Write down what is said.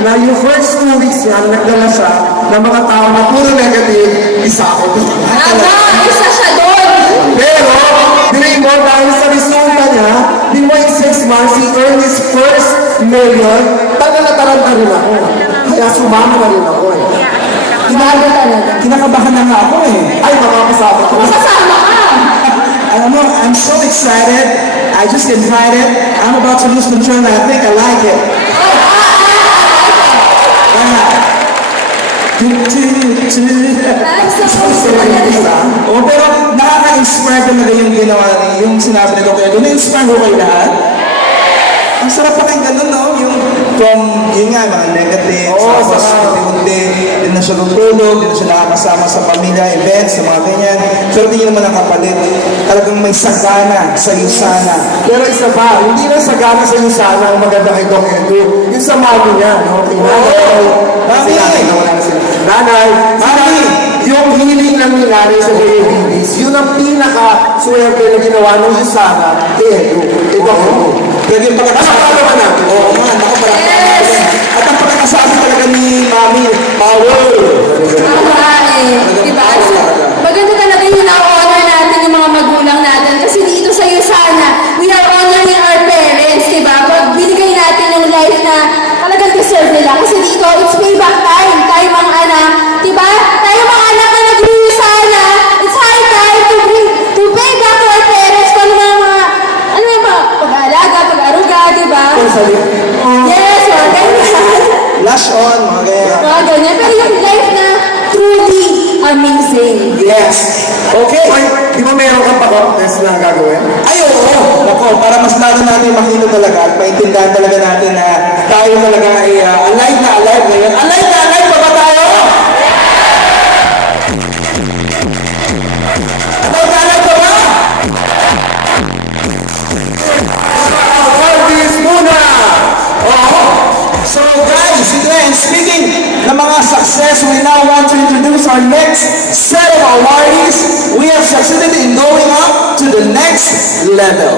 na yung first 2 weeks niya, nagdala siya ng mga tao na puro negative, isa ako doon. Isa siya doon. Pero, believe mo, dahil sa resulta niya, di mo in 6 months, he earned his first million, taga-nataranta rin ako. Kaya sumama na rin ako eh. Kinakabahan na nga ako eh. Ay, makakasama ko. Masasama ka. Alam mo, I'm so excited. I just invited. I'm about to lose control and I think I like it. Oh, pero nakaka-inspire talaga yung ginawa, yung sinabi nito kaya doon. Na-inspire ko kayo lahat. Ang sarap pakinggan nun, no? Yung from, yun nga, mga negative, tapos hindi na siya tutulog, hindi na siya nakakasama sa pamilya, events, sa mga ganyan. Pero hindi naman nakapalit. Talagang may sagana sa sana. Pero isa pa, hindi lang sagana sa iyo sana ang maganda kay Doc Edu. Yung sa mami niya, no? Kay nanay. Mami! Nanay, mami! Yung healing ng nanay sa babies, yun ang pinaka-swerte na ginawa ng Yusana kay Edu. Kay Doc Edu. Pwede yung pagkakasama ka natin. Oo nga, nakaparang At ang pagkakasama talaga ni Mami, power. Tama eh. Diba? Maganda talaga yung na-honor natin yung mga magulang natin. Kasi dito sa Yusana, we are honoring our parents, diba? Pag binigay natin yung life na talagang deserve nila. Kasi dito, it's payback time. Tayo mga anak, diba? Tayo mga anak na nag-Yusana, it's high time to pay back to our parents kung ano yung mga pag-aalaga, pag-aruga, diba? Yes, mga ganyan. Lash on, mga ganyan. Mga ganyan. Pero yung life na truly amazing. Yes. Okay. Ay, di ba meron kang pa-contest na gagawin? Ay, oo. Nako, para mas lalo natin makita talaga at maintindihan talaga natin na tayo talaga ay alive na alive ngayon. Alive na alive pa ba tayo? Alive na alive pa ba? Artist muna! Oo. So guys, again, speaking ng mga success, we now want to introduce our next set of awardees. We have succeeded in going up to the next level.